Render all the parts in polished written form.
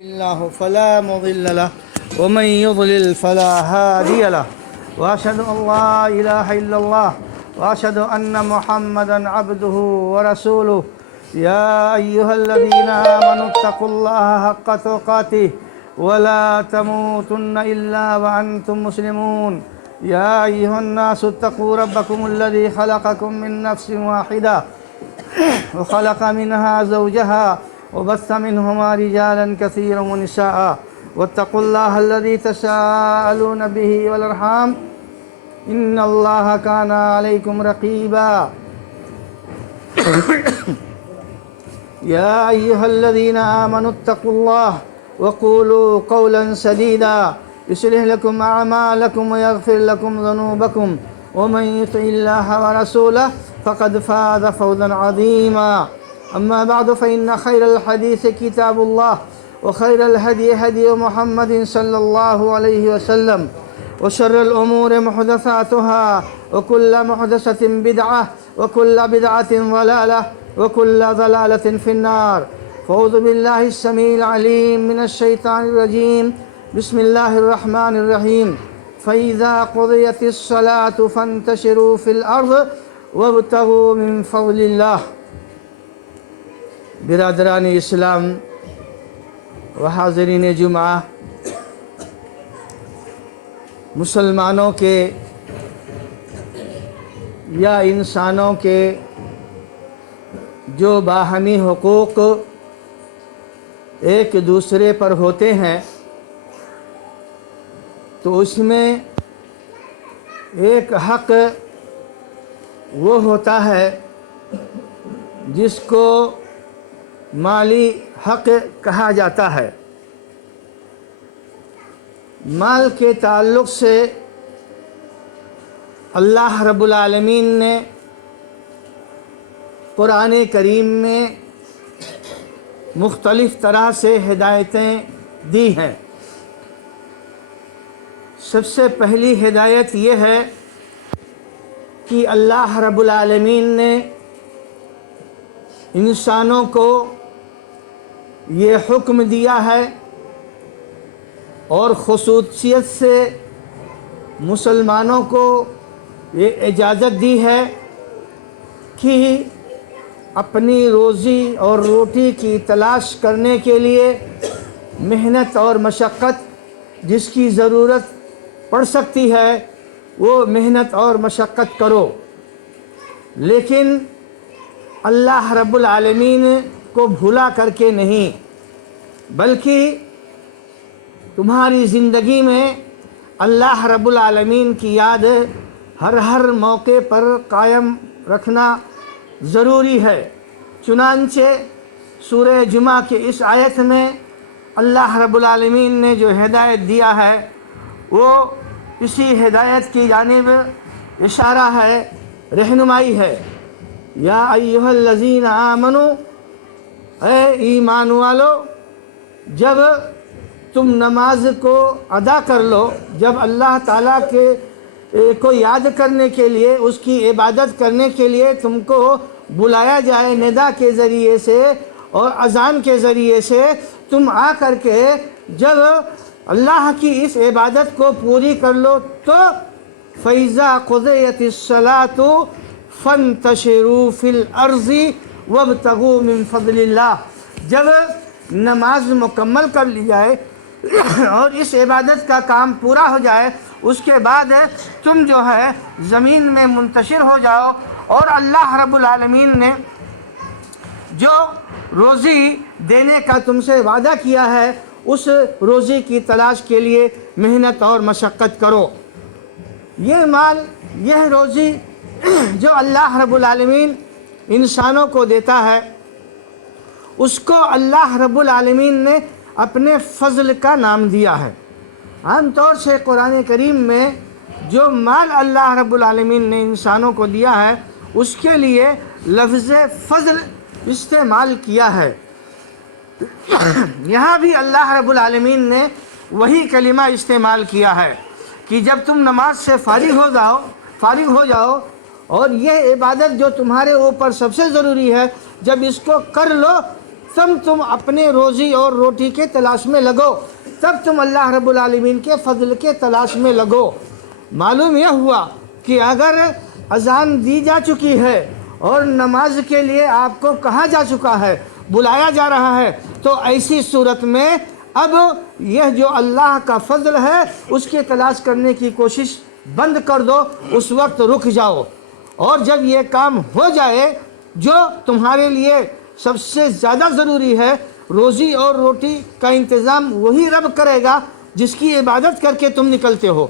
الله فلا مضل له ومن يضلل فلا هادي له وأشهد أن لا إله إلا الله وأشهد أن محمدا عبده ورسوله يا أيها الذين آمنوا اتقوا الله حق تقاته ولا تموتن إلا وأنتم مسلمون يا أيها الناس اتقوا ربكم الذي خلقكم من نفس واحدة وخلق منها زوجها وبث منهما رجالا كثيرا ونساء واتقوا الله الذي تساءلون به والأرحام إن الله كان عليكم رقيبا يا أيها الذين آمنوا اتقوا الله وقولوا قولا سديدا يصلح لكم أعمالكم ويغفر لكم ذنوبكم ومن يطع الله ورسوله فقد فاز فوزا عظيما أما بعد فإن خير الحديث كتاب الله وخير الهدي هدي محمد صلى الله عليه وسلم وشر الأمور محدثاتها وكل محدثة بدعة وكل بدعة ضلالة وكل ضلالة في النار فأعوذ بالله السميع العليم من الشيطان الرجيم بسم الله الرحمن الرحيم فإذا قضيت الصلاة فانتشروا في الأرض وابتغوا من فضل الله برادران اسلام و حاضرین جمعہ، مسلمانوں کے یا انسانوں کے جو باہمی حقوق ایک دوسرے پر ہوتے ہیں تو اس میں ایک حق وہ ہوتا ہے جس کو مالی حق کہا جاتا ہے۔ مال کے تعلق سے اللہ رب العالمین نے قرآن کریم میں مختلف طرح سے ہدایتیں دی ہیں۔ سب سے پہلی ہدایت یہ ہے کہ اللہ رب العالمین نے انسانوں کو یہ حکم دیا ہے اور خصوصیت سے مسلمانوں کو یہ اجازت دی ہے کہ اپنی روزی اور روٹی کی تلاش کرنے کے لیے محنت اور مشقت جس کی ضرورت پڑ سکتی ہے وہ محنت اور مشقت کرو، لیکن اللہ رب العالمین کو بھولا کر کے نہیں، بلکہ تمہاری زندگی میں اللہ رب العالمین کی یاد ہر موقع پر قائم رکھنا ضروری ہے۔ چنانچہ سورہ جمعہ کے اس آیت میں اللہ رب العالمین نے جو ہدایت دیا ہے وہ اسی ہدایت کی جانب اشارہ ہے، رہنمائی ہے۔ یا ایھا الذین آمنوا، اے ایمان والو، جب تم نماز کو ادا کر لو، جب اللہ تعالیٰ کو یاد کرنے کے لیے، اس کی عبادت کرنے کے لیے تم کو بلایا جائے ندا کے ذریعے سے اور اذان کے ذریعے سے، تم آ کر کے جب اللہ کی اس عبادت کو پوری کر لو تو فَإِذَا قُضِيَتِ الصَّلَاةُ فَانْتَشِرُوا فِي الْأَرْضِ وَابْتَغُوا مِنْ فَضْلِ اللَّهِ، جب نماز مکمل کر لی جائے اور اس عبادت کا کام پورا ہو جائے، اس کے بعد تم جو ہے زمین میں منتشر ہو جاؤ، اور اللہ رب العالمین نے جو روزی دینے کا تم سے وعدہ کیا ہے اس روزی کی تلاش کے لیے محنت اور مشقت کرو۔ یہ مال، یہ روزی جو اللہ رب العالمین انسانوں کو دیتا ہے، اس کو اللہ رب العالمین نے اپنے فضل کا نام دیا ہے۔ عام طور سے قرآن کریم میں جو مال اللہ رب العالمین نے انسانوں کو دیا ہے اس کے لیے لفظ فضل استعمال کیا ہے۔ یہاں بھی اللہ رب العالمین نے وہی کلمہ استعمال کیا ہے کہ جب تم نماز سے فارغ ہو جاؤ اور یہ عبادت جو تمہارے اوپر سب سے ضروری ہے، جب اس کو کر لو تب تم اپنے روزی اور روٹی کے تلاش میں لگو، تب تم اللہ رب العالمین کے فضل کے تلاش میں لگو۔ معلوم یہ ہوا کہ اگر اذان دی جا چکی ہے اور نماز کے لیے آپ کو کہا جا چکا ہے، بلایا جا رہا ہے، تو ایسی صورت میں اب یہ جو اللہ کا فضل ہے اس کی تلاش کرنے کی کوشش بند کر دو، اس وقت رک جاؤ۔ اور جب یہ کام ہو جائے جو تمہارے لیے سب سے زیادہ ضروری ہے، روزی اور روٹی کا انتظام وہی رب کرے گا جس کی عبادت کر کے تم نکلتے ہو،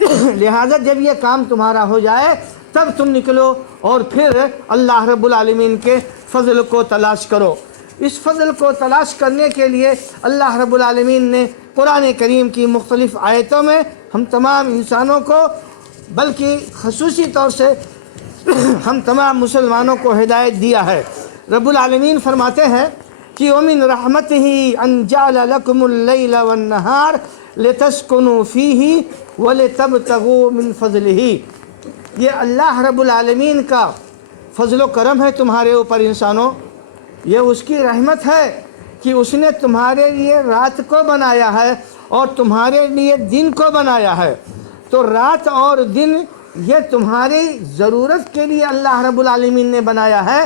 لہذا جب یہ کام تمہارا ہو جائے تب تم نکلو اور پھر اللہ رب العالمین کے فضل کو تلاش کرو۔ اس فضل کو تلاش کرنے کے لیے اللہ رب العالمین نے قرآن کریم کی مختلف آیتوں میں ہم تمام انسانوں کو، بلکہ خصوصی طور سے ہم تمام مسلمانوں کو ہدایت دیا ہے۔ رب العالمین فرماتے ہیں کہ وَمِن رَحْمَتِهِ أَن جَعَلَ لَكُمُ اللَّيْلَ وَالنَّهَارَ لِتَسْكُنُوا فِيهِ وَلِتَبْتَغُوا مِن فَضْلِهِ۔ یہ اللہ رب العالمین کا فضل و کرم ہے تمہارے اوپر انسانوں، یہ اس کی رحمت ہے کہ اس نے تمہارے لیے رات کو بنایا ہے اور تمہارے لیے دن کو بنایا ہے۔ تو رات اور دن یہ تمہاری ضرورت کے لیے اللہ رب العالمین نے بنایا ہے۔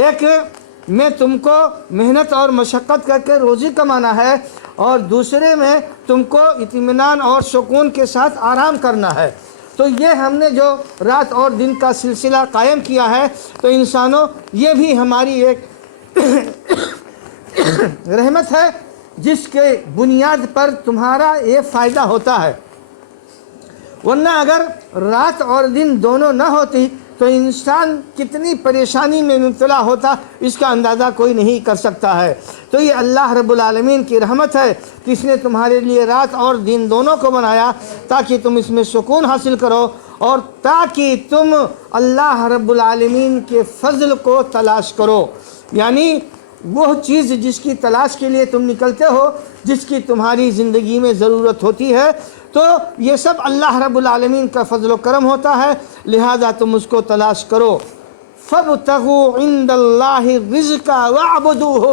ایک میں تم کو محنت اور مشقت کر کے روزی کمانا ہے، اور دوسرے میں تم کو اطمینان اور سکون کے ساتھ آرام کرنا ہے۔ تو یہ ہم نے جو رات اور دن کا سلسلہ قائم کیا ہے، تو انسانوں یہ بھی ہماری ایک رحمت ہے جس کے بنیاد پر تمہارا یہ فائدہ ہوتا ہے، ورنہ اگر رات اور دن دونوں نہ ہوتی تو انسان کتنی پریشانی میں مبتلا ہوتا، اس کا اندازہ کوئی نہیں کر سکتا ہے۔ تو یہ اللہ رب العالمین کی رحمت ہے کہ اس نے تمہارے لیے رات اور دن دونوں کو بنایا تاکہ تم اس میں سکون حاصل کرو، اور تاکہ تم اللہ رب العالمین کے فضل کو تلاش کرو، یعنی وہ چیز جس کی تلاش کے لیے تم نکلتے ہو، جس کی تمہاری زندگی میں ضرورت ہوتی ہے، تو یہ سب اللہ رب العالمین کا فضل و کرم ہوتا ہے، لہذا تم اس کو تلاش کرو۔ فَابْتَغُوا عِندَ اللَّهِ الرِّزْقَ وَاعْبُدُوهُ۔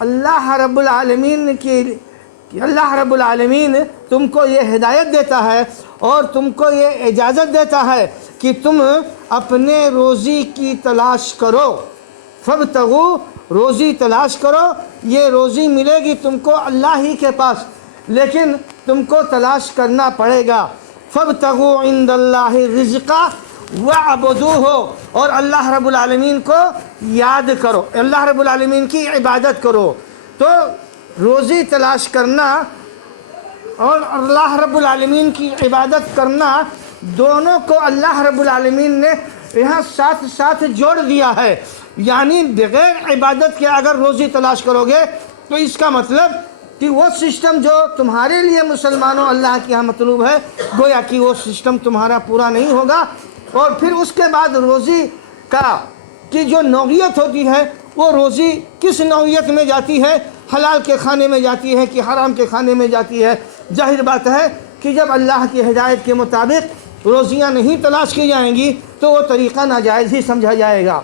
اللہ رب العالمین تم کو یہ ہدایت دیتا ہے اور تم کو یہ اجازت دیتا ہے کہ تم اپنے روزی کی تلاش کرو۔ فَابْتَغُوا، روزی تلاش کرو، یہ روزی ملے گی تم کو اللہ ہی کے پاس، لیکن تم کو تلاش کرنا پڑے گا۔ فَابْتَغُوا عِندَ اللَّهِ الرِّزْقَ وَاعْبُدُوهُ، اور اللہ رب العالمین کو یاد کرو، اللہ رب العالمین کی عبادت کرو۔ تو روزی تلاش کرنا اور اللہ رب العالمین کی عبادت کرنا، دونوں کو اللہ رب العالمین نے یہاں ساتھ ساتھ جوڑ دیا ہے، یعنی بغیر عبادت کے اگر روزی تلاش کرو گے تو اس کا مطلب کہ وہ سسٹم جو تمہارے لیے مسلمانوں اللہ کی یہاں مطلوب ہے، گویا کہ وہ سسٹم تمہارا پورا نہیں ہوگا۔ اور پھر اس کے بعد روزی کی جو نوعیت ہوتی ہے، وہ روزی کس نوعیت میں جاتی ہے، حلال کے کھانے میں جاتی ہے کہ حرام کے کھانے میں جاتی ہے۔ ظاہر بات ہے کہ جب اللہ کی ہدایت کے مطابق روزیاں نہیں تلاش کی جائیں گی تو وہ طریقہ ناجائز ہی سمجھا جائے گا۔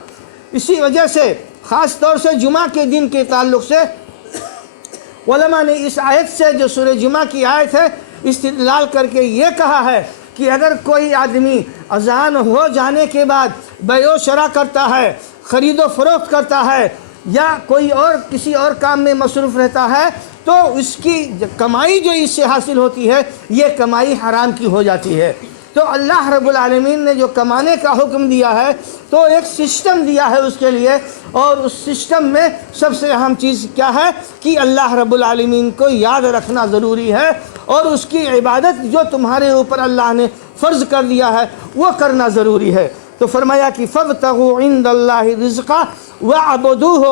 اسی وجہ سے خاص طور سے جمعہ کے دن کے تعلق سے علماء نے اس آیت سے، جو سورہ جمعہ کی آیت ہے، استدلال کر کے یہ کہا ہے کہ اگر کوئی آدمی اذان ہو جانے کے بعد بیع و شرا کرتا ہے، خرید و فروخت کرتا ہے، یا کوئی اور کسی اور کام میں مصروف رہتا ہے، تو اس کی کمائی جو اس سے حاصل ہوتی ہے یہ کمائی حرام کی ہو جاتی ہے۔ تو اللہ رب العالمین نے جو کمانے کا حکم دیا ہے تو ایک سسٹم دیا ہے اس کے لیے، اور اس سسٹم میں سب سے اہم چیز کیا ہے کہ اللہ رب العالمین کو یاد رکھنا ضروری ہے، اور اس کی عبادت جو تمہارے اوپر اللہ نے فرض کر دیا ہے وہ کرنا ضروری ہے۔ تو فرمایا کہ فَابْتَغُوا عِندَ اللَّهِ الرِّزْقَ وَاعْبُدُوهُ،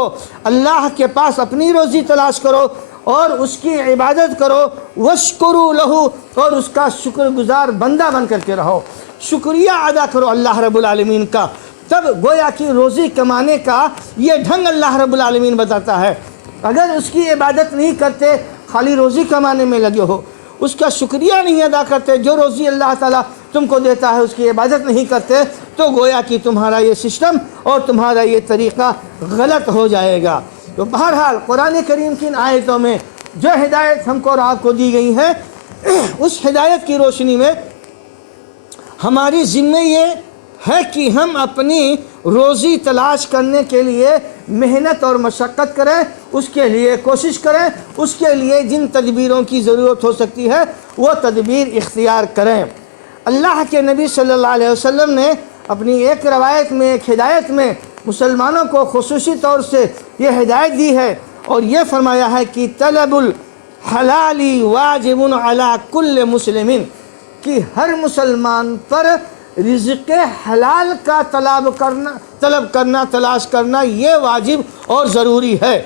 اللہ کے پاس اپنی روزی تلاش کرو اور اس کی عبادت کرو، وَاشْكُرُوا لَهُ، اور اس کا شکر گزار بندہ بن کر کے رہو، شکریہ ادا کرو اللہ رب العالمین کا۔ تب گویا کہ روزی کمانے کا یہ ڈھنگ اللہ رب العالمین بتاتا ہے۔ اگر اس کی عبادت نہیں کرتے، خالی روزی کمانے میں لگے ہو، اس کا شکریہ نہیں ادا کرتے، جو روزی اللہ تعالیٰ تم کو دیتا ہے اس کی عبادت نہیں کرتے، تو گویا کہ تمہارا یہ سسٹم اور تمہارا یہ طریقہ غلط ہو جائے گا۔ تو بہرحال قرآن کریم کی ان آیتوں میں جو ہدایت ہم کو اور آپ کو دی گئی ہے، اس ہدایت کی روشنی میں ہماری ذمہ یہ ہے کہ ہم اپنی روزی تلاش کرنے کے لیے محنت اور مشقت کریں، اس کے لیے کوشش کریں، اس کے لیے جن تدبیروں کی ضرورت ہو سکتی ہے وہ تدبیر اختیار کریں۔ اللہ کے نبی صلی اللہ علیہ وسلم نے اپنی ایک روایت میں، ایک ہدایت میں مسلمانوں کو خصوصی طور سے یہ ہدایت دی ہے اور یہ فرمایا ہے کہ طلب الحلال واجب علی کل مسلم، کہ ہر مسلمان پر رزق حلال کا طلب کرنا تلاش کرنا یہ واجب اور ضروری ہے،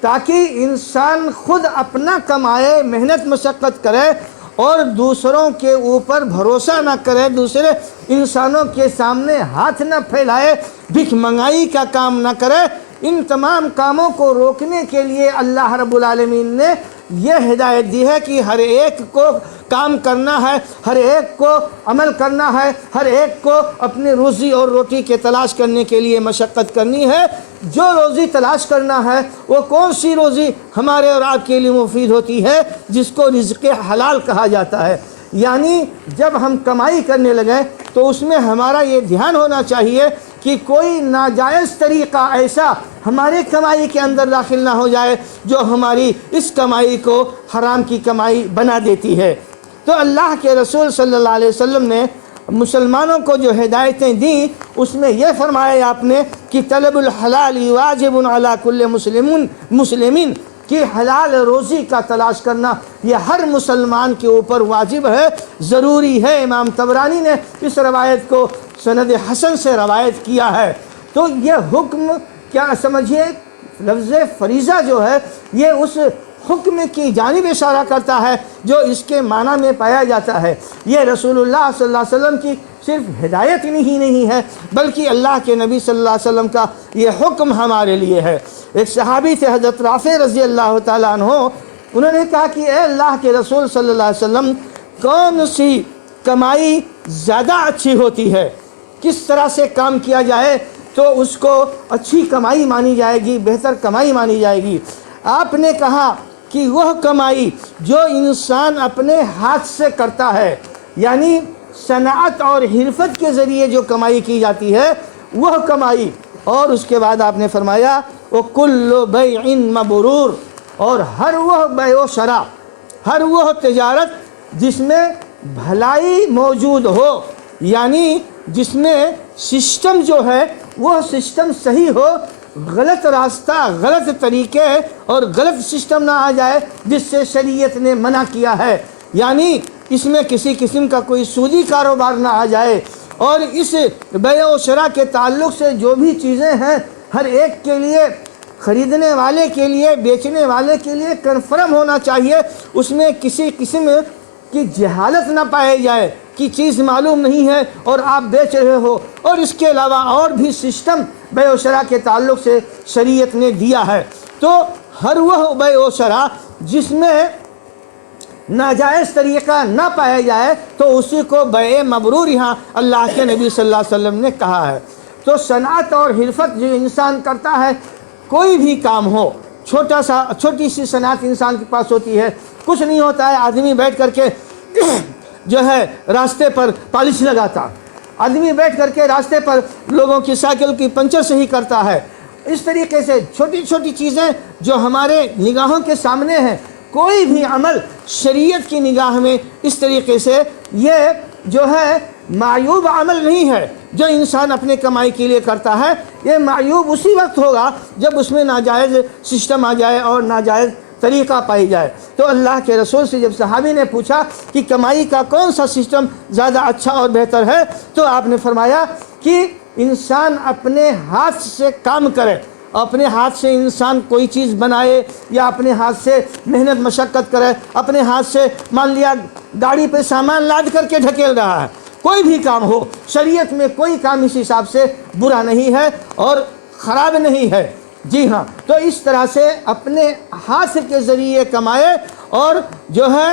تاکہ انسان خود اپنا کمائے، محنت مشقت کرے اور دوسروں کے اوپر بھروسہ نہ کرے، دوسرے انسانوں کے سامنے ہاتھ نہ پھیلائے، بھیک منگائی کا کام نہ کرے۔ ان تمام کاموں کو روکنے کے لیے اللہ رب العالمین نے یہ ہدایت دی ہے کہ ہر ایک کو کام کرنا ہے، ہر ایک کو عمل کرنا ہے، ہر ایک کو اپنی روزی اور روٹی کے تلاش کرنے کے لیے مشقت کرنی ہے۔ جو روزی تلاش کرنا ہے وہ کون سی روزی ہمارے اور آپ کے لیے مفید ہوتی ہے؟ جس کو رزق حلال کہا جاتا ہے۔ یعنی جب ہم کمائی کرنے لگیں تو اس میں ہمارا یہ دھیان ہونا چاہیے کہ کوئی ناجائز طریقہ ایسا ہمارے کمائی کے اندر داخل نہ ہو جائے جو ہماری اس کمائی کو حرام کی کمائی بنا دیتی ہے۔ تو اللہ کے رسول صلی اللہ علیہ وسلم نے مسلمانوں کو جو ہدایتیں دیں اس میں یہ فرمایا آپ نے کہ طلب الحلال واجب علی کل مسلمین، کہ حلال روزی کا تلاش کرنا یہ ہر مسلمان کے اوپر واجب ہے، ضروری ہے۔ امام طبرانی نے اس روایت کو سند حسن سے روایت کیا ہے۔ تو یہ حکم کیا سمجھیے، لفظ فریضہ جو ہے یہ اس حکم کی جانب اشارہ کرتا ہے جو اس کے معنی میں پایا جاتا ہے۔ یہ رسول اللہ صلی اللہ علیہ وسلم کی صرف ہدایت ہی نہیں ہے بلکہ اللہ کے نبی صلی اللہ علیہ وسلم کا یہ حکم ہمارے لیے ہے۔ ایک صحابی تھے حضرت رافع رضی اللہ تعالیٰ عنہ، انہوں نے کہا کہ اے اللہ کے رسول صلی اللہ علیہ وسلم، کون سی کمائی زیادہ اچھی ہوتی ہے؟ کس طرح سے کام کیا جائے تو اس کو اچھی کمائی مانی جائے گی، بہتر کمائی مانی جائے گی؟ آپ نے کہا کہ وہ کمائی جو انسان اپنے ہاتھ سے کرتا ہے، یعنی صنعت اور حرفت کے ذریعے جو کمائی کی جاتی ہے وہ کمائی۔ اور اس کے بعد آپ نے فرمایا وَكُلُّ بَيْعٍ مَبْرُورٍ، اور ہر وہ بیع و شراء، ہر وہ تجارت جس میں بھلائی موجود ہو، یعنی جس میں سسٹم جو ہے وہ سسٹم صحیح ہو، غلط راستہ، غلط طریقے اور غلط سسٹم نہ آ جائے جس سے شریعت نے منع کیا ہے، یعنی اس میں کسی قسم کا کوئی سودی کاروبار نہ آ جائے۔ اور اس بیع و شراء کے تعلق سے جو بھی چیزیں ہیں ہر ایک کے لیے، خریدنے والے کے لیے، بیچنے والے کے لیے کنفرم ہونا چاہیے، اس میں کسی قسم کی جہالت نہ پائی جائے کہ چیز معلوم نہیں ہے اور آپ بیچ رہے ہو۔ اور اس کے علاوہ اور بھی سسٹم بیع و شراء کے تعلق سے شریعت نے دیا ہے۔ تو ہر وہ بیع و شراء جس میں ناجائز طریقہ نہ پایا جائے تو اسی کو بیع مبرور یہاں اللہ کے نبی صلی اللہ علیہ وسلم نے کہا ہے۔ تو صنعت اور حرفت جو انسان کرتا ہے، کوئی بھی کام ہو، چھوٹی سی صنعت انسان کے پاس ہوتی ہے، کچھ نہیں ہوتا ہے، آدمی بیٹھ کر کے جو ہے راستے پر پالش لگاتا، آدمی بیٹھ کر کے راستے پر لوگوں کی سائیکل کی پنچر صحیح کرتا ہے۔ اس طریقے سے چھوٹی چھوٹی چیزیں جو ہمارے نگاہوں کے سامنے ہیں، کوئی بھی عمل شریعت کی نگاہ میں اس طریقے سے یہ جو ہے معیوب عمل نہیں ہے جو انسان اپنے کمائی کے لیے کرتا ہے۔ یہ معیوب اسی وقت ہوگا جب اس میں ناجائز سسٹم آ جائے اور ناجائز طریقہ پائی جائے۔ تو اللہ کے رسول سے جب صحابی نے پوچھا کہ کمائی کا کون سا سسٹم زیادہ اچھا اور بہتر ہے تو آپ نے فرمایا کہ انسان اپنے ہاتھ سے کام کرے، اپنے ہاتھ سے انسان کوئی چیز بنائے یا اپنے ہاتھ سے محنت مشقت کرے، اپنے ہاتھ سے مان لیا گاڑی پہ سامان لاد کر کے ڈھکیل رہا ہے، کوئی بھی کام ہو، شریعت میں کوئی کام اس حساب سے برا نہیں ہے اور خراب نہیں ہے۔ جی ہاں، تو اس طرح سے اپنے ہاتھ کے ذریعے کمائے، اور جو ہے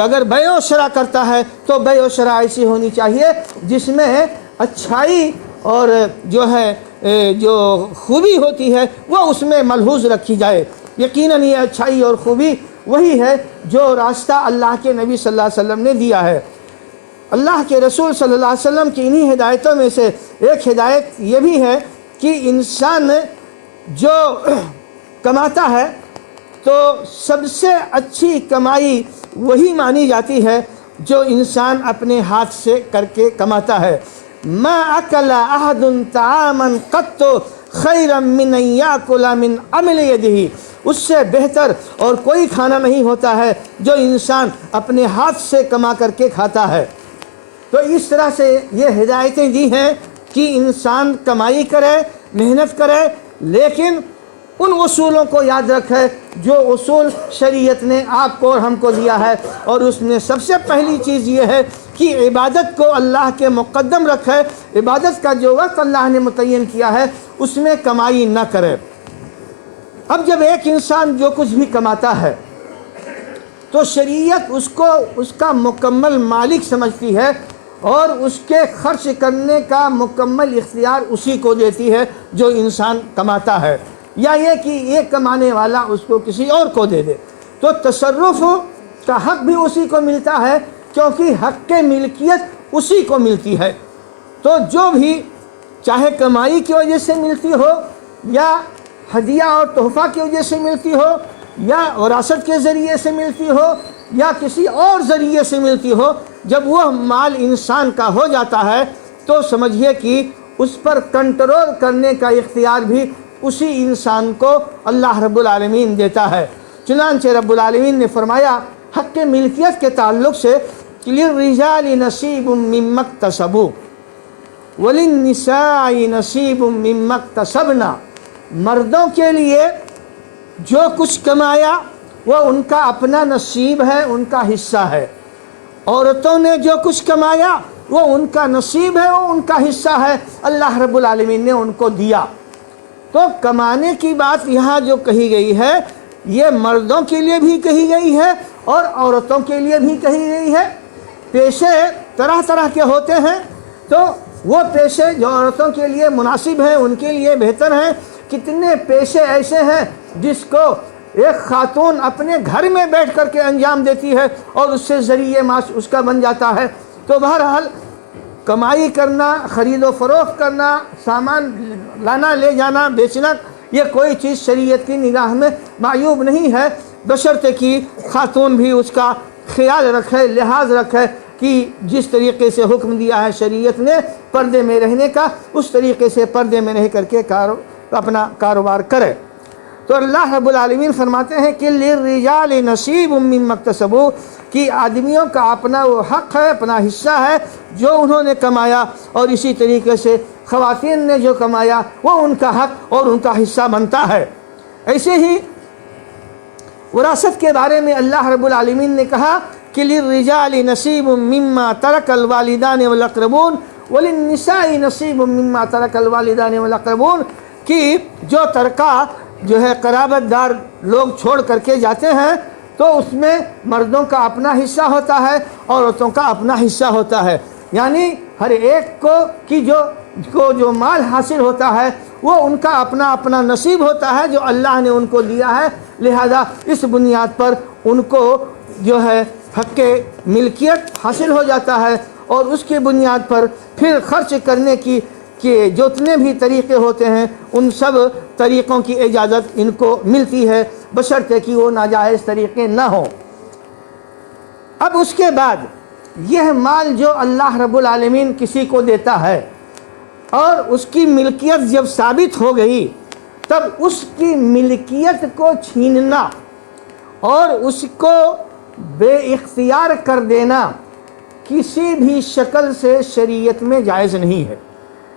اگر بیع و شراء کرتا ہے تو بیع و شراء ایسی ہونی چاہیے جس میں اچھائی اور جو ہے جو خوبی ہوتی ہے وہ اس میں ملحوظ رکھی جائے۔ یقیناً یہ اچھائی اور خوبی وہی ہے جو راستہ اللہ کے نبی صلی اللہ علیہ وسلم نے دیا ہے۔ اللہ کے رسول صلی اللہ علیہ وسلم کی انہی ہدایتوں میں سے ایک ہدایت یہ بھی ہے کہ انسان جو کماتا ہے تو سب سے اچھی کمائی وہی مانی جاتی ہے جو انسان اپنے ہاتھ سے کر کے کماتا ہے۔ ما اکل احد طعاما قط خیرا من ان یاکل من عمل یدہ، اس سے بہتر اور کوئی کھانا نہیں ہوتا ہے جو انسان اپنے ہاتھ سے کما کر کے کھاتا ہے۔ تو اس طرح سے یہ ہدایتیں دی ہیں کہ انسان کمائی کرے، محنت کرے، لیکن ان اصولوں کو یاد رکھے جو اصول شریعت نے آپ کو اور ہم کو دیا ہے، اور اس میں سب سے پہلی چیز یہ ہے کہ عبادت کو اللہ کے مقدم رکھے۔ عبادت کا جو وقت اللہ نے متعین کیا ہے اس میں کمائی نہ کرے۔ اب جب ایک انسان جو کچھ بھی کماتا ہے تو شریعت اس کو اس کا مکمل مالک سمجھتی ہے اور اس کے خرچ کرنے کا مکمل اختیار اسی کو دیتی ہے جو انسان کماتا ہے، یا یہ کہ یہ کمانے والا اس کو کسی اور کو دے دے۔ تو تصرف کا حق بھی اسی کو ملتا ہے کیونکہ حق ملکیت اسی کو ملتی ہے۔ تو جو بھی چاہے کمائی کی وجہ سے ملتی ہو یا ہدیہ اور تحفہ کی وجہ سے ملتی ہو یا وراثت کے ذریعے سے ملتی ہو یا کسی اور ذریعے سے ملتی ہو، جب وہ مال انسان کا ہو جاتا ہے تو سمجھیے کہ اس پر کنٹرول کرنے کا اختیار بھی اسی انسان کو اللہ رب العالمین دیتا ہے۔ چنانچہ رب العالمین نے فرمایا حق ملکیت کے تعلق سے للرجال نصیب مما اکتسبوا وللنساء نصیب مما اکتسبنا، مردوں کے لیے جو کچھ کمایا وہ ان کا اپنا نصیب ہے، ان کا حصہ ہے۔ عورتوں نے جو کچھ کمایا وہ ان کا نصیب ہے، وہ ان کا حصہ ہے، اللہ رب العالمین نے ان کو دیا۔ تو کمانے کی بات یہاں جو کہی گئی ہے یہ مردوں کے لیے بھی کہی گئی ہے اور عورتوں کے لیے بھی کہی گئی ہے۔ پیشے طرح طرح کے ہوتے ہیں، تو وہ پیشے جو عورتوں کے لیے مناسب ہیں ان کے لیے بہتر ہیں۔ کتنے پیشے ایسے ہیں جس کو ایک خاتون اپنے گھر میں بیٹھ کر کے انجام دیتی ہے اور اس سے ذریعہ معاش اس کا بن جاتا ہے۔ تو بہرحال کمائی کرنا، خرید و فروخت کرنا، سامان لانا لے جانا، بیچنا، یہ کوئی چیز شریعت کی نگاہ میں معیوب نہیں ہے، بشرطے کہ خاتون بھی اس کا خیال رکھے، لحاظ رکھے کہ جس طریقے سے حکم دیا ہے شریعت نے پردے میں رہنے کا، اس طریقے سے پردے میں رہ کر کے اپنا کاروبار کرے۔ تو اللہ رب العالمین فرماتے ہیں کہ للرجال نصیب مما اکتسبوا، کہ آدمیوں کا اپنا وہ حق ہے، اپنا حصہ ہے جو انہوں نے کمایا، اور اسی طریقے سے خواتین نے جو کمایا وہ ان کا حق اور ان کا حصہ بنتا ہے۔ ایسے ہی وراثت کے بارے میں اللہ رب العالمین نے کہا کہ للرجال نصیب مما ترک الوالدان والاقربون وللنساء نصیب مما ترک الوالدان والاقربون، کہ جو ترکہ جو ہے قرابت دار لوگ چھوڑ کر کے جاتے ہیں تو اس میں مردوں کا اپنا حصہ ہوتا ہے، عورتوں کا اپنا حصہ ہوتا ہے، یعنی ہر ایک کو جو مال حاصل ہوتا ہے وہ ان کا اپنا اپنا نصیب ہوتا ہے جو اللہ نے ان کو دیا ہے۔ لہذا اس بنیاد پر ان کو جو ہے حق ملکیت حاصل ہو جاتا ہے، اور اس کی بنیاد پر پھر خرچ کرنے کی کہ جتنے بھی طریقے ہوتے ہیں ان سب طریقوں کی اجازت ان کو ملتی ہے، بشرطے کہ وہ ناجائز طریقے نہ ہوں۔ اب اس کے بعد یہ مال جو اللہ رب العالمین کسی کو دیتا ہے اور اس کی ملکیت جب ثابت ہو گئی، تب اس کی ملکیت کو چھیننا اور اس کو بے اختیار کر دینا کسی بھی شکل سے شریعت میں جائز نہیں ہے۔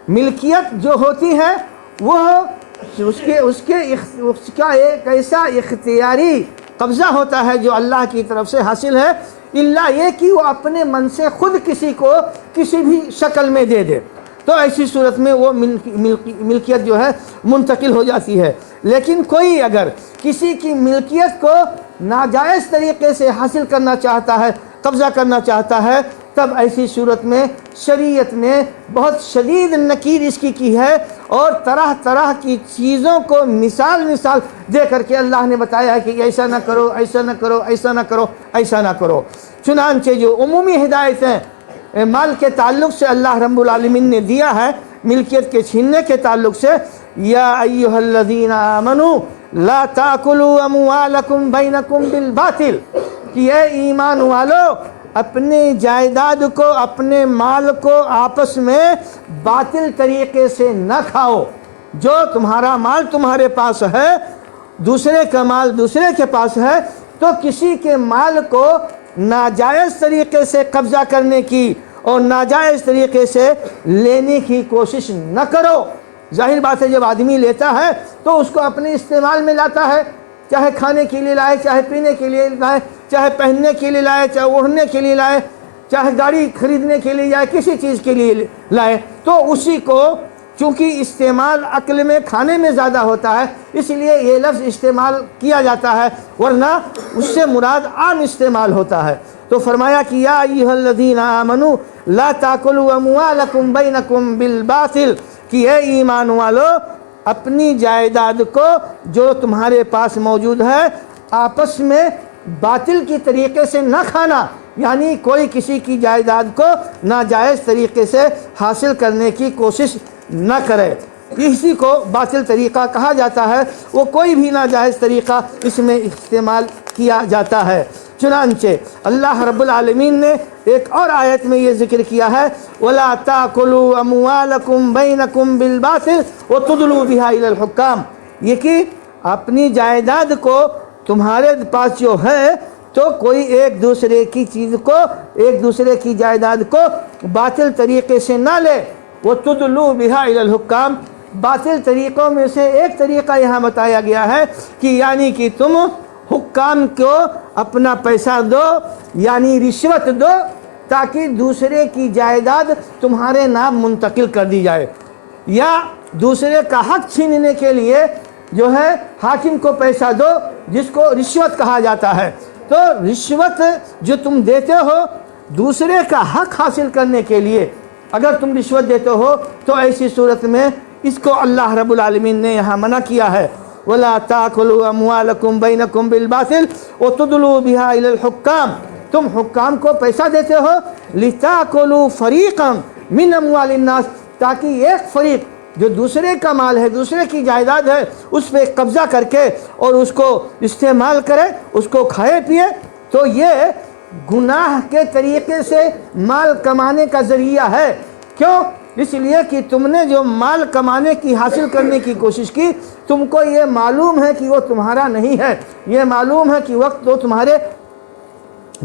ملکیت جو ہوتی ہے وہ اس کا ایک ایسا اختیاری قبضہ ہوتا ہے جو اللہ کی طرف سے حاصل ہے، الا یہ کہ وہ اپنے من سے خود کسی کو کسی بھی شکل میں دے دے، تو ایسی صورت میں وہ ملکیت جو ہے منتقل ہو جاتی ہے۔ لیکن کوئی اگر کسی کی ملکیت کو ناجائز طریقے سے حاصل کرنا چاہتا ہے، قبضہ کرنا چاہتا ہے، تب ایسی صورت میں شریعت نے بہت شدید نکیر اس کی ہے، اور طرح طرح کی چیزوں کو مثال دے کر کے اللہ نے بتایا ہے کہ ایسا نہ کرو، ایسا نہ کرو، ایسا نہ کرو، ایسا نہ کرو۔ چنانچہ جو عمومی ہدایتیں مال کے تعلق سے اللہ رب العالمین نے دیا ہے، ملکیت کے چھیننے کے تعلق سے، یا ایھا الذین آمنوا لا تاکلوا اموالکم بینکم بالباطل، کہ اے ایمان والو اپنی جائیداد کو، اپنے مال کو آپس میں باطل طریقے سے نہ کھاؤ۔ جو تمہارا مال تمہارے پاس ہے، دوسرے کا مال دوسرے کے پاس ہے، تو کسی کے مال کو ناجائز طریقے سے قبضہ کرنے کی اور ناجائز طریقے سے لینے کی کوشش نہ کرو۔ ظاہر بات ہے جب آدمی لیتا ہے تو اس کو اپنے استعمال میں لاتا ہے، چاہے کھانے کے لیے لائے، چاہے پینے کے لیے لائے، چاہے پہننے کے لیے لائے، چاہے اوڑھنے کے لیے لائے، چاہے گاڑی خریدنے کے لیے یا کسی چیز کے لیے لائے، تو اسی کو چونکہ استعمال عقل میں کھانے میں زیادہ ہوتا ہے، اس لیے یہ لفظ استعمال کیا جاتا ہے، ورنہ اس سے مراد عام استعمال ہوتا ہے۔ تو فرمایا کہ یا ایھا الذین آمنوا لا تاکلوا اموالکم بینکم بالباطل، کہ اے ایمان والو اپنی جائیداد کو جو تمہارے پاس موجود ہے آپس میں باطل کی طریقے سے نہ کھانا، یعنی کوئی کسی کی جائیداد کو ناجائز طریقے سے حاصل کرنے کی کوشش نہ کرے۔ اسی کو باطل طریقہ کہا جاتا ہے، وہ کوئی بھی ناجائز طریقہ اس میں استعمال کیا جاتا ہے۔ چنانچہ اللہ رب العالمین نے ایک اور آیت میں یہ ذکر کیا ہے، وَلَا تَأْكُلُوا أَمْوَالَكُمْ بَيْنَكُمْ بِالْبَاطِلِ وَتُدْلُوا بِهَا إِلَى الْحُكَّامِ، یہ کہ اپنی جائیداد کو تمہارے پاس جو ہے تو کوئی ایک دوسرے کی چیز کو، ایک دوسرے کی جائیداد کو باطل طریقے سے نہ لے۔ وَتُدْلُوا بِهَا إِلَى الْحُكَّامِ، باطل طریقوں میں سے ایک طریقہ یہاں بتایا گیا ہے کہ یعنی کہ تم حکام کو اپنا پیسہ دو، یعنی رشوت دو، تاکہ دوسرے کی جائیداد تمہارے نام منتقل کر دی جائے، یا دوسرے کا حق چھیننے کے لیے جو ہے حاکم کو پیسہ دو، جس کو رشوت کہا جاتا ہے۔ تو رشوت جو تم دیتے ہو دوسرے کا حق حاصل کرنے کے لیے، اگر تم رشوت دیتے ہو تو ایسی صورت میں اس کو اللہ رب العالمین نے یہاں منع کیا ہے، وَلَا تَأْكُلُوا أَمْوَالَكُمْ بَيْنَكُمْ بِالْبَاطِلِ وَتُدْلُوا بِهَا إِلَى الْحُكَّامِ، تم حکام کو پیسہ دیتے ہو لِتَأْكُلُوا فَرِيقًا مِنْ أَمْوَالِ النَّاسِ، تاکہ ایک فریق جو دوسرے کا مال ہے، دوسرے کی جائیداد ہے، اس پہ قبضہ کر کے اور اس کو استعمال کرے، اس کو کھائے پیے، تو یہ گناہ کے طریقے سے مال کمانے کا ذریعہ ہے۔ کیوں؟ اس لیے کہ تم نے جو مال کمانے کی حاصل کرنے کی کوشش کی، تم کو یہ معلوم ہے کہ وہ تمہارا نہیں ہے، یہ معلوم ہے کہ وقت وہ تمہارے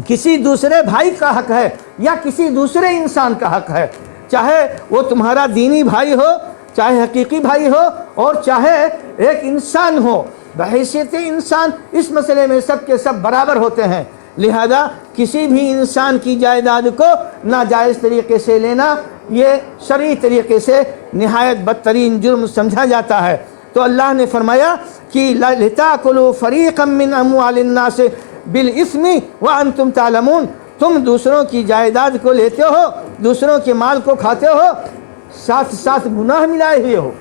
کسی دوسرے بھائی کا حق ہے یا کسی دوسرے انسان کا حق ہے، چاہے وہ تمہارا دینی بھائی ہو، چاہے حقیقی بھائی ہو، اور چاہے ایک انسان ہو۔ بحیثیت انسان اس مسئلے میں سب کے سب برابر ہوتے ہیں، لہذا کسی بھی انسان کی جائیداد کو ناجائز طریقے سے لینا یہ شرعی طریقے سے نہایت بدترین جرم سمجھا جاتا ہے۔ تو اللہ نے فرمایا کہ لِتَأْكُلُوا فَرِيقًا مِّنْ أَمْوَالِ النَّاسِ بِالْإِثْمِ وَأَنْتُمْ تَعْلَمُونَ، تم دوسروں کی جائیداد کو لیتے ہو، دوسروں کے مال کو کھاتے ہو، ساتھ ساتھ گناہ ملائے ہوئے ہو۔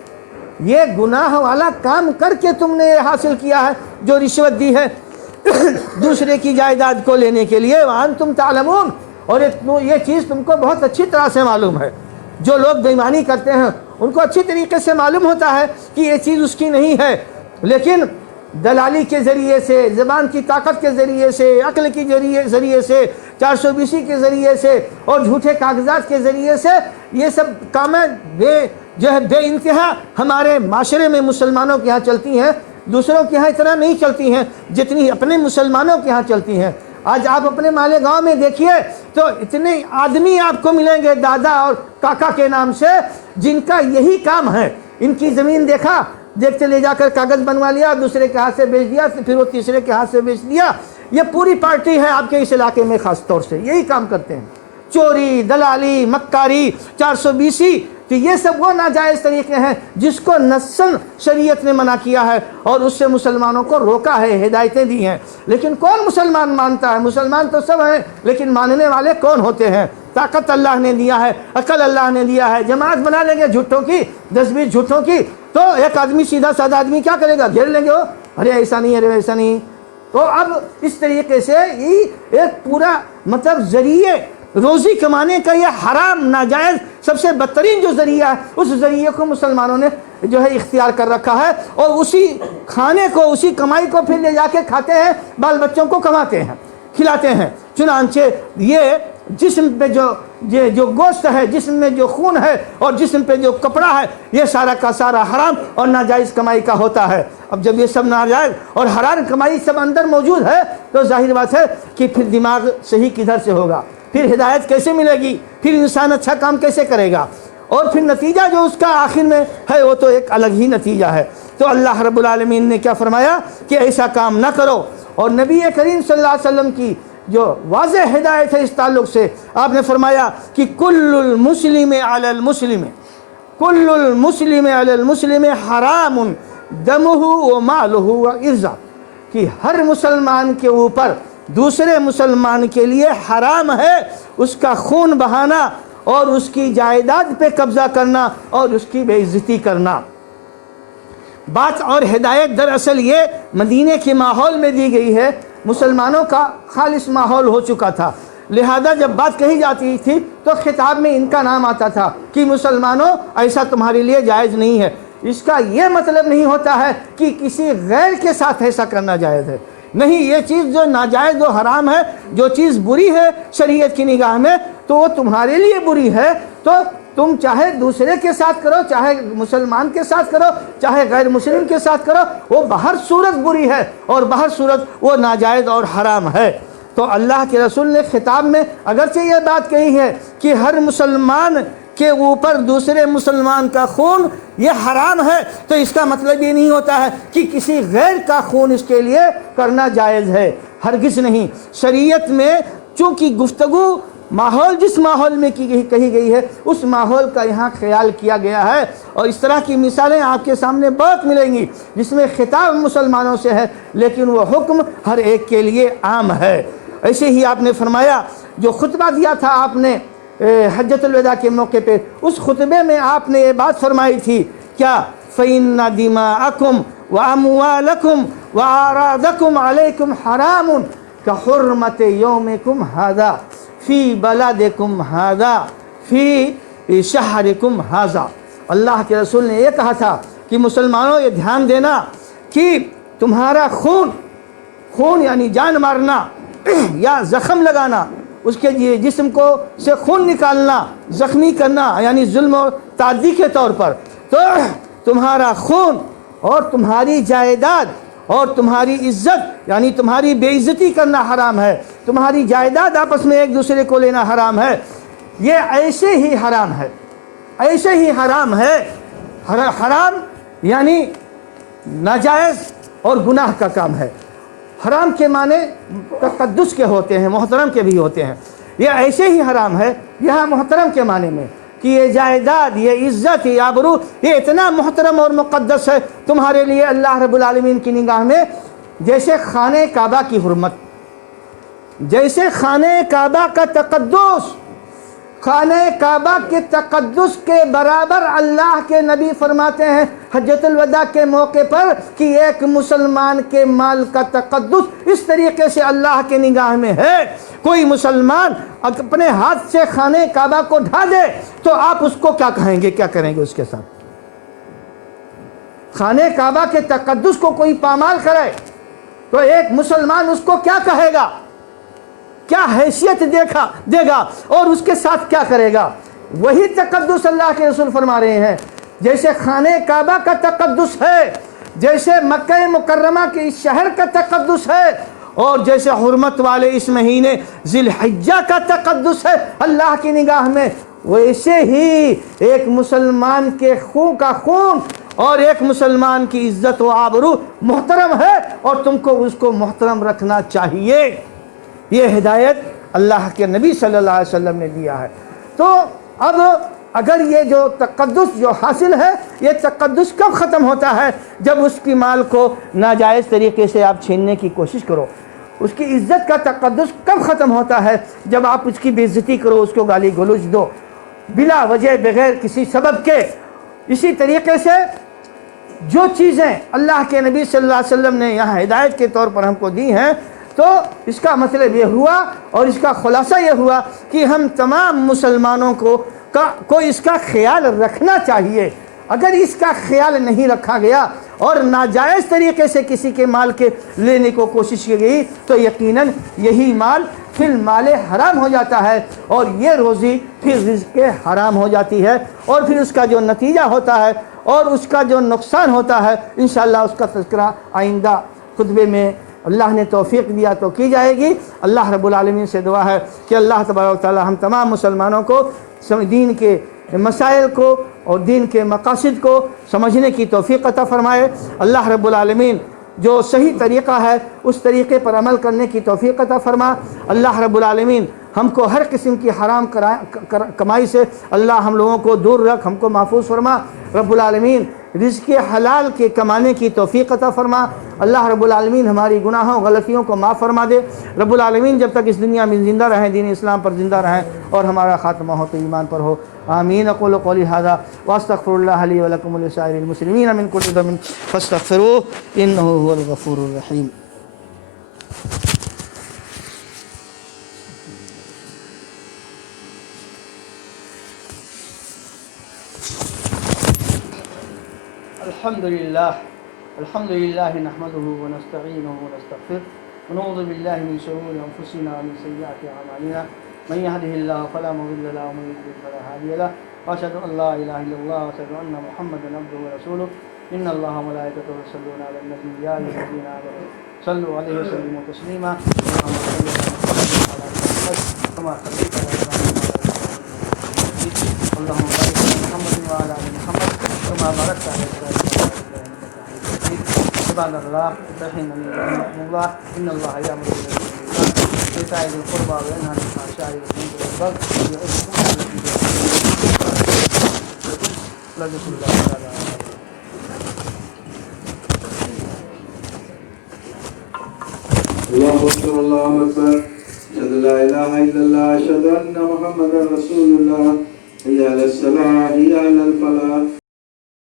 یہ گناہ والا کام کر کے تم نے یہ حاصل کیا ہے جو رشوت دی ہے دوسرے کی جائیداد کو لینے کے لیے، وَأَنْتُمْ تَعْلَمُونَ، اور یہ چیز تم کو بہت اچھی طرح سے معلوم ہے۔ جو لوگ بے ایمانی کرتے ہیں ان کو اچھی طریقے سے معلوم ہوتا ہے کہ یہ چیز اس کی نہیں ہے، لیکن دلالی کے ذریعے سے، زبان کی طاقت کے ذریعے سے، عقل کے ذریعے سے، 420 کے ذریعے سے اور جھوٹے کاغذات کے ذریعے سے یہ سب کامیں بے انتہا ہمارے معاشرے میں مسلمانوں کے ہاں چلتی ہیں، دوسروں کے ہاں اتنا نہیں چلتی ہیں جتنی اپنے مسلمانوں کے ہاں چلتی ہیں۔ آج آپ اپنے مالیگاؤں میں دیکھیے تو اتنے آدمی آپ کو ملیں گے دادا اور کاکا کے نام سے جن کا یہی کام ہے۔ ان کی زمین دیکھتے لے جا کر کاغذ بنوا لیا، دوسرے کے ہاتھ سے بیچ دیا، پھر وہ تیسرے کے ہاتھ سے بیچ دیا۔ یہ پوری پارٹی ہے آپ کے اس علاقے میں، خاص طور سے یہی کام کرتے ہیں، چوری، دلالی، مکاری، 420، تو یہ سب وہ ناجائز طریقے ہیں جس کو نصاً شریعت نے منع کیا ہے اور اس سے مسلمانوں کو روکا ہے، ہدایتیں دی ہیں۔ لیکن کون مسلمان مانتا ہے؟ مسلمان تو سب ہیں لیکن ماننے والے کون ہوتے ہیں؟ طاقت اللہ نے دیا ہے، عقل اللہ نے دیا ہے، جماعت بنا لیں گے جھوٹوں کی، 10-20 جھوٹوں کی، تو ایک آدمی سیدھا سادہ آدمی کیا کرے گا؟ گھیر لیں گے، ارے ایسا نہیں، ارے ایسا نہیں۔ تو اب اس طریقے سے یہ ایک پورا مطلب ذریعے روزی کمانے کا یہ حرام ناجائز سب سے بدترین جو ذریعہ ہے، اس ذریعے کو مسلمانوں نے جو ہے اختیار کر رکھا ہے، اور اسی کھانے کو، اسی کمائی کو پھر لے جا کے کھاتے ہیں، بال بچوں کو کماتے ہیں، کھلاتے ہیں۔ چنانچہ یہ جسم پہ جو گوشت ہے، جسم میں جو خون ہے، اور جسم پہ جو کپڑا ہے، یہ سارا کا سارا حرام اور ناجائز کمائی کا ہوتا ہے۔ اب جب یہ سب ناجائز اور حرام کمائی سب اندر موجود ہے تو ظاہر بات ہے کہ پھر دماغ صحیح کدھر سے ہوگا، پھر ہدایت کیسے ملے گی، پھر انسان اچھا کام کیسے کرے گا، اور پھر نتیجہ جو اس کا آخر میں ہے وہ تو ایک الگ ہی نتیجہ ہے۔ تو اللہ رب العالمین نے کیا فرمایا کہ ایسا کام نہ کرو، اور نبی کریم صلی اللہ علیہ وسلم کی جو واضح ہدایت ہے اس تعلق سے، آپ نے فرمایا کہ کل المسلم علی المسلم، کل المسلم علی المسلم حرام دمہ و مالہ و عرضہ، کہ ہر مسلمان کے اوپر دوسرے مسلمان کے لیے حرام ہے اس کا خون بہانا اور اس کی جائیداد پہ قبضہ کرنا اور اس کی بے عزتی کرنا۔ بات اور ہدایت دراصل یہ مدینے کے ماحول میں دی گئی ہے، مسلمانوں کا خالص ماحول ہو چکا تھا، لہذا جب بات کہی جاتی تھی تو خطاب میں ان کا نام آتا تھا کہ مسلمانوں ایسا تمہارے لیے جائز نہیں ہے۔ اس کا یہ مطلب نہیں ہوتا ہے کہ کسی غیر کے ساتھ ایسا کرنا جائز ہے، نہیں، یہ چیز جو ناجائز و حرام ہے، جو چیز بری ہے شریعت کی نگاہ میں، تو وہ تمہارے لیے بری ہے، تو تم چاہے دوسرے کے ساتھ کرو، چاہے مسلمان کے ساتھ کرو، چاہے غیر مسلم کے ساتھ کرو، وہ بہر صورت بری ہے اور بہر صورت وہ ناجائز اور حرام ہے۔ تو اللہ کے رسول نے خطاب میں اگرچہ یہ بات کہی ہے کہ ہر مسلمان کے اوپر دوسرے مسلمان کا خون یہ حرام ہے، تو اس کا مطلب یہ نہیں ہوتا ہے کہ کسی غیر کا خون اس کے لیے کرنا جائز ہے، ہرگز نہیں۔ شریعت میں چونکہ گفتگو ماحول جس ماحول میں کہی گئی ہے اس ماحول کا یہاں خیال کیا گیا ہے، اور اس طرح کی مثالیں آپ کے سامنے بہت ملیں گی جس میں خطاب مسلمانوں سے ہے لیکن وہ حکم ہر ایک کے لیے عام ہے۔ ایسے ہی آپ نے فرمایا، جو خطبہ دیا تھا آپ نے حجۃ الوداع کے موقع پہ، اس خطبے میں آپ نے یہ بات فرمائی تھی کیا؟ فَإِنَّ دِمَاءَكُمْ وَأَمْوَالَكُمْ وَأَعْرَاضَكُمْ عَلَيْكُمْ حَرَامٌ كَحُرْمَةِ يَوْمِكُمْ هَذَا فِي بَلَدِكُمْ هَذَا فِي شَهْرِكُمْ هَذَا۔ اللہ کے رسول نے یہ کہا تھا کہ مسلمانوں یہ دھیان دینا کہ تمہارا خون یعنی جان مارنا یا زخم لگانا، اس کے جسم کو سے خون نکالنا، زخمی کرنا یعنی ظلم و تعدی کے طور پر، تو تمہارا خون اور تمہاری جائیداد اور تمہاری عزت یعنی تمہاری بے عزتی کرنا حرام ہے، تمہاری جائیداد آپس میں ایک دوسرے کو لینا حرام ہے۔ یہ ایسے ہی حرام ہے، ایسے ہی حرام ہے۔ حرام یعنی ناجائز اور گناہ کا کام ہے۔ حرام کے معنی تقدس کے ہوتے ہیں، محترم کے بھی ہوتے ہیں۔ یہ ایسے ہی حرام ہے یہاں محترم کے معنی میں کہ یہ جائیداد، یہ عزت، یہ آبرو، یہ اتنا محترم اور مقدس ہے تمہارے لیے اللہ رب العالمین کی نگاہ میں، جیسے خانہ کعبہ کی حرمت، جیسے خانہ کعبہ کا تقدس، خانہ کعبہ کے تقدس کے برابر اللہ کے نبی فرماتے ہیں حجۃ الوداع کے موقع پر کہ ایک مسلمان کے مال کا تقدس اس طریقے سے اللہ کے نگاہ میں ہے۔ کوئی مسلمان اپنے ہاتھ سے خانہ کعبہ کو ڈھا دے تو آپ اس کو کیا کہیں گے، کیا کریں گے اس کے ساتھ؟ خانہ کعبہ کے تقدس کو کوئی پامال کرے تو ایک مسلمان اس کو کیا کہے گا، کیا حیثیت دے گا اور اس کے ساتھ کیا کرے گا؟ وہی تقدس اللہ کے رسول فرما رہے ہیں، جیسے خانہ کعبہ کا تقدس ہے، جیسے مکہ مکرمہ کے اس شہر کا تقدس ہے، اور جیسے حرمت والے اس مہینے ذی الحجہ کا تقدس ہے اللہ کی نگاہ میں، ویسے ہی ایک مسلمان کے خون کا خون اور ایک مسلمان کی عزت و آبرو محترم ہے، اور تم کو اس کو محترم رکھنا چاہیے۔ یہ ہدایت اللہ کے نبی صلی اللہ علیہ وسلم نے دیا ہے۔ تو اب اگر یہ جو تقدس جو حاصل ہے، یہ تقدس کب ختم ہوتا ہے؟ جب اس کی مال کو ناجائز طریقے سے آپ چھیننے کی کوشش کرو، اس کی عزت کا تقدس کب ختم ہوتا ہے؟ جب آپ اس کی بے عزتی کرو، اس کو گالی گلوچ دو بلا وجہ، بغیر کسی سبب کے۔ اسی طریقے سے جو چیزیں اللہ کے نبی صلی اللہ علیہ وسلم نے یہاں ہدایت کے طور پر ہم کو دی ہیں، تو اس کا مطلب یہ ہوا اور اس کا خلاصہ یہ ہوا کہ ہم تمام مسلمانوں کو اس کا خیال رکھنا چاہیے۔ اگر اس کا خیال نہیں رکھا گیا اور ناجائز طریقے سے کسی کے مال کے لینے کو کوشش کی گئی تو یقیناً یہی مال پھر مال حرام ہو جاتا ہے، اور یہ روزی پھر رزق حرام ہو جاتی ہے، اور پھر اس کا جو نتیجہ ہوتا ہے اور اس کا جو نقصان ہوتا ہے انشاءاللہ اس کا تذکرہ آئندہ خطبے میں اللہ نے توفیق دیا تو کی جائے گی۔ اللہ رب العالمین سے دعا ہے کہ اللہ تبارک و تعالی ہم تمام مسلمانوں کو دین کے مسائل کو اور دین کے مقاصد کو سمجھنے کی توفیق عطا فرمائے۔ اللہ رب العالمین جو صحیح طریقہ ہے اس طریقے پر عمل کرنے کی توفیق عطا فرما۔ اللہ رب العالمین ہم کو ہر قسم کی حرام کمائی سے اللہ ہم لوگوں کو دور رکھ، ہم کو محفوظ فرما۔ رب العالمین رزق حلال کے کمانے کی توفیق عطا فرما۔ اللہ رب العالمین ہماری گناہوں غلطیوں کو معاف فرما دے۔ رب العالمین جب تک اس دنیا میں زندہ رہیں دین اسلام پر زندہ رہیں اور ہمارا خاتمہ ہو تو ایمان پر ہو۔ آمین۔ اقول قولی ھذا واستغفر اللہ لی ولکم ولسائر المسلمین من کل ذنب فاستغفروہ انہ هو الغفور الرحیم۔ الحمد للہ نحمدہ ونستعینہ ونستغفرہ ونعوذ باللہ من شرور انفسنا ومن سیئات اعمالنا من يهده الله فلا مضل له ومن يضلل فلا هادي له واشهد ان لا اله الا الله واشهد ان محمدا عبده ورسوله ان الله وملائكته يصلون على النبي يا ايها الذين امنوا صلوا عليه وسلموا تسليما اللهم صل على محمد كما صليت على ابراهيم اللهم بارك على محمد وعلى ال محمد كما باركت على ابراهيم عباد اللہ رحمني ورحمكم الله ان الله يأمر بالعدل والإحسان وإيتاء ذي القربى وينهى عن الفحشاء والمنكر والبغي يعظكم لعلكم تذكرون اللہ اکبر اللہ اکبر اشہد ان لا الہ الا اللہ اشہد ان محمد رسول اللہ حی علی الصلاۃ حی علی الفلاح